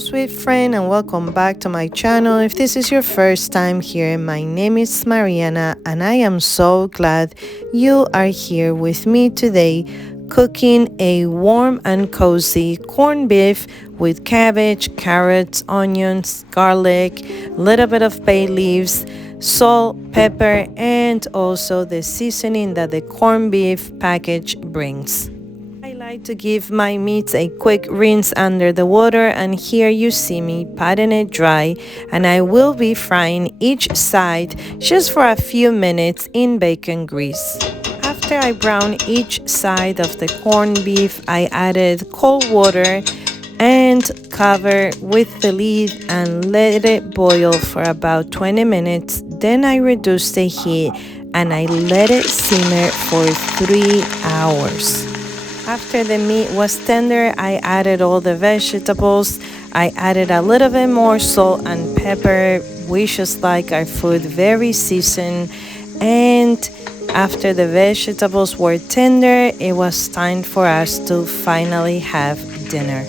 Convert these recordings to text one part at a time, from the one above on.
sweet friend, and welcome back to my channel. If this is your first time here, my name is Mariana, and I am so glad you are here with me today, cooking a warm and cozy corned beef with cabbage, carrots, onions, garlic, a little bit of bay leaves, salt, pepper, and also the seasoning that the corned beef package brings. I like to give my meats a quick rinse under the water, and here you see me patting it dry, and I will be frying each side just for a few minutes in bacon grease. After I brown each side of the corned beef, I added cold water and cover with the lid and let it boil for about 20 minutes. Then I reduced the heat and I let it simmer for 3 hours. After the meat was tender, I added all the vegetables. I added a little bit more salt and pepper. We just like our food very seasoned. And after the vegetables were tender, it was time for us to finally have dinner.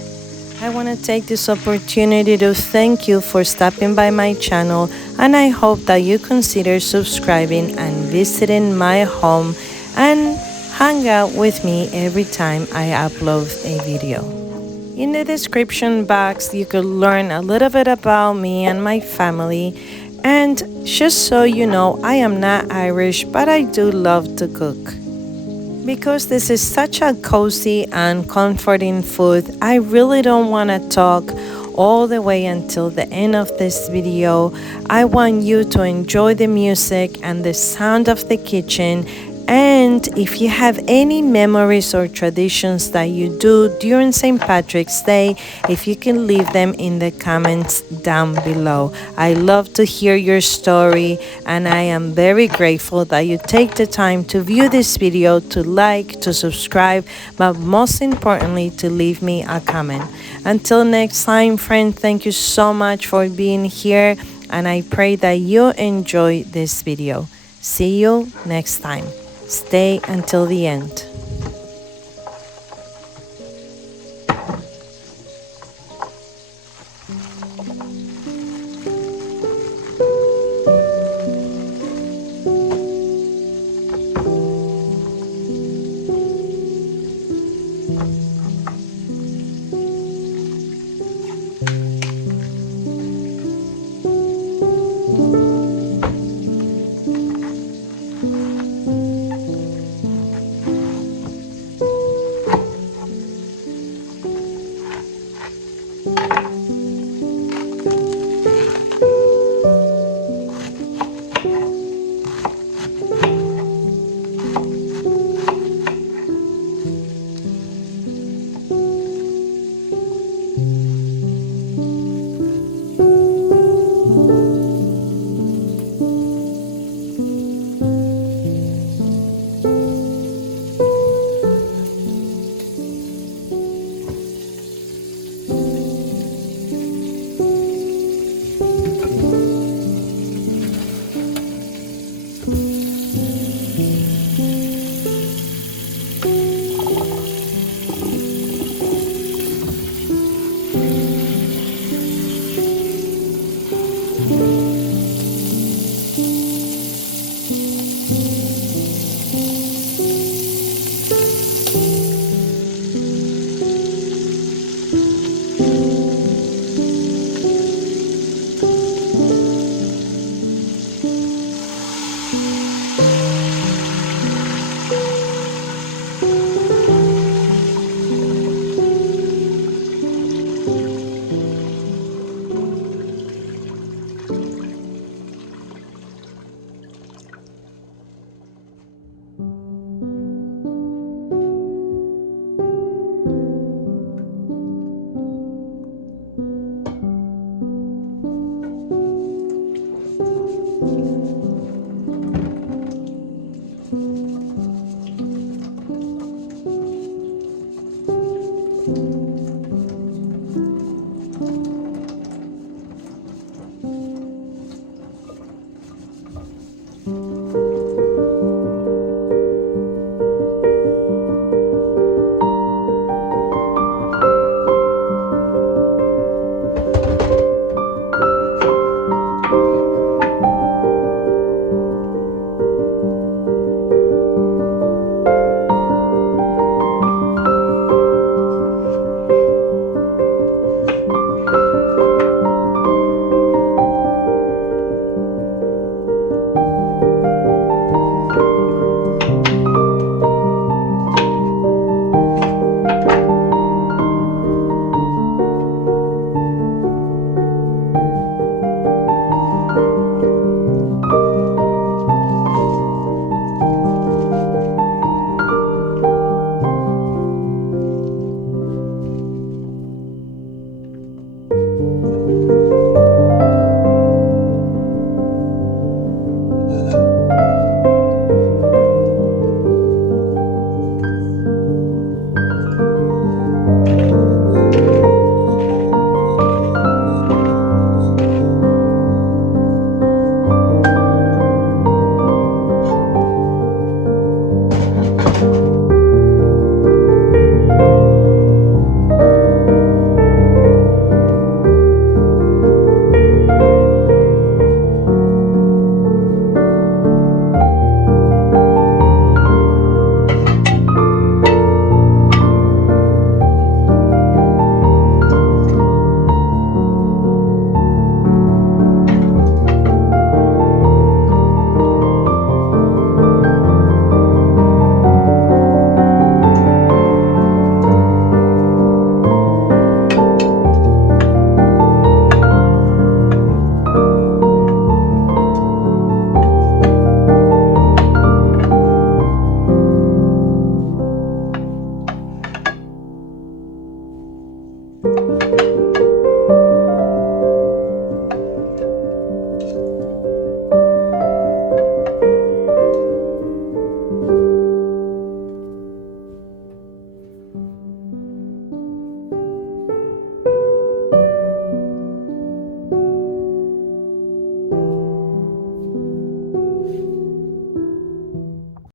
I want to take this opportunity to thank you for stopping by my channel, and I hope that you consider subscribing and visiting my home and hang out with me every time I upload a video. In the description box, you could learn a little bit about me and my family. And just so you know, I am not Irish, but I do love to cook. Because this is such a cozy and comforting food, I really don't want to talk all the way until the end of this video. I want you to enjoy the music and the sound of the kitchen. And if you have any memories or traditions that you do during St. Patrick's Day, if you can leave them in the comments down below. I love to hear your story, and I am very grateful that you take the time to view this video, to like, to subscribe, but most importantly, to leave me a comment. Until next time, friend, thank you so much for being here, and I pray that you enjoy this video. See you next time. Stay until the end.